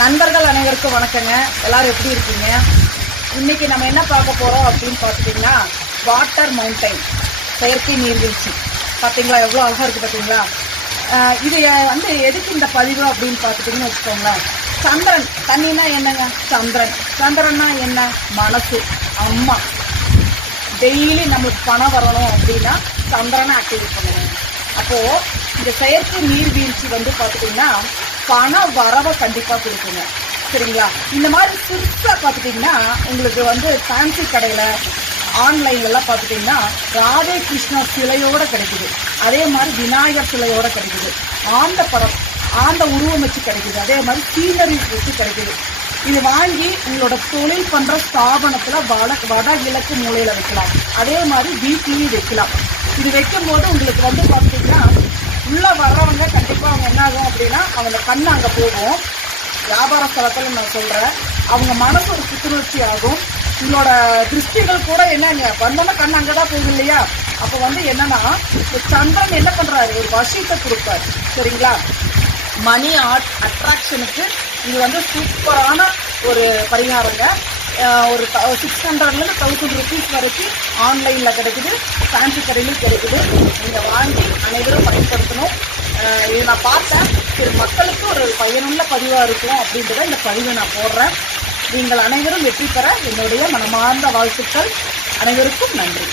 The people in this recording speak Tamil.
நண்பர்கள் அனைவருக்கும் வணக்கங்க. எல்லாரும் எப்படி இருக்கீங்க? இன்னைக்கு நம்ம என்ன பார்க்க போறோம் அப்படின்னு பார்த்துட்டீங்கன்னா, வாட்டர் மவுண்டைன் செயற்கை நீர்வீழ்ச்சி. பார்த்தீங்களா எவ்வளோ அழகா இருக்கு பார்த்தீங்களா? இது வந்து எதுக்கு இந்த பதிவு அப்படின்னு பார்த்துட்டீங்கன்னு வச்சுக்கோங்களேன். சந்திரன் தண்ணினா என்னங்க? சந்திரன்னா என்ன? மனசு, அம்மா. டெய்லி நம்மளுக்கு பணம் வரணும் அப்படின்னா சந்திரனை ஆக்டிவேட் பண்ணணும். அப்போ இந்த செயற்கை நீர்வீழ்ச்சி வந்து பார்த்துட்டீங்கன்னா பண வரவை கண்டிப்பா கொடுக்குங்க. சரிங்களா? இந்த மாதிரி சிறுசா பார்த்துட்டீங்கன்னா உங்களுக்கு வந்து ஃபேன்சி கடையில ஆன்லைன்ல எல்லாம் பார்த்துட்டீங்கன்னா ராதே கிருஷ்ணர் சிலையோட கிடைக்குது, அதே மாதிரி விநாயகர் சிலையோட கிடைக்குது, ஆந்த உருவம் வச்சு கிடைக்குது, அதே மாதிரி சீனரி வச்சு கிடைக்குது. இது வாங்கி உங்களோட தொழில் பண்ற ஸ்தாபனத்துல வடகிழக்கு மூலையில வைக்கலாம், அதே மாதிரி வீட்லயும் வைக்கலாம். இது வைக்கும் போது உங்களுக்கு வந்து பார்த்தீங்கன்னா உள்ள வர்றவங்க கண்டிப்பா அவங்க என்ன ஆகும் அப்படின்னா அவங்க கண்ணு அங்க போகும். வியாபார ஸ்தலத்துல நான் சொல்றேன், அவங்க மனசு ஒரு புத்துணர்ச்சி ஆகும். உங்களோட திருஷ்டிகள் கூட என்னங்க வந்தோம்னா கண் அங்கதான் போகுது இல்லையா? அப்ப வந்து என்னன்னா சந்திரன் என்ன பண்றாரு, ஒரு வசியத்தை கொடுப்பாரு. சரிங்களா? மணி அட்ராக்ஷனுக்கு இது வந்து சூப்பரான ஒரு பரிகாரங்க. ஒரு 600 to 1000 rupees வரைக்கும் ஆன்லைன்ல கிடைக்குது, ஃபேன்சி கடையிலும் கிடைக்குது. நீங்க வாங்கி அனைவரும் பயன்படுத்தணும். இது நான் பார்த்தேன், சரி மக்களுக்கு ஒரு பயனுள்ள பதிவா இருக்கும் அப்படின்றத இந்த பதிவை நான் போடுறேன். நீங்கள் அனைவரும் வெற்றி பெற என்னுடைய மனமார்ந்த வாழ்த்துக்கள். அனைவருக்கும் நன்றி.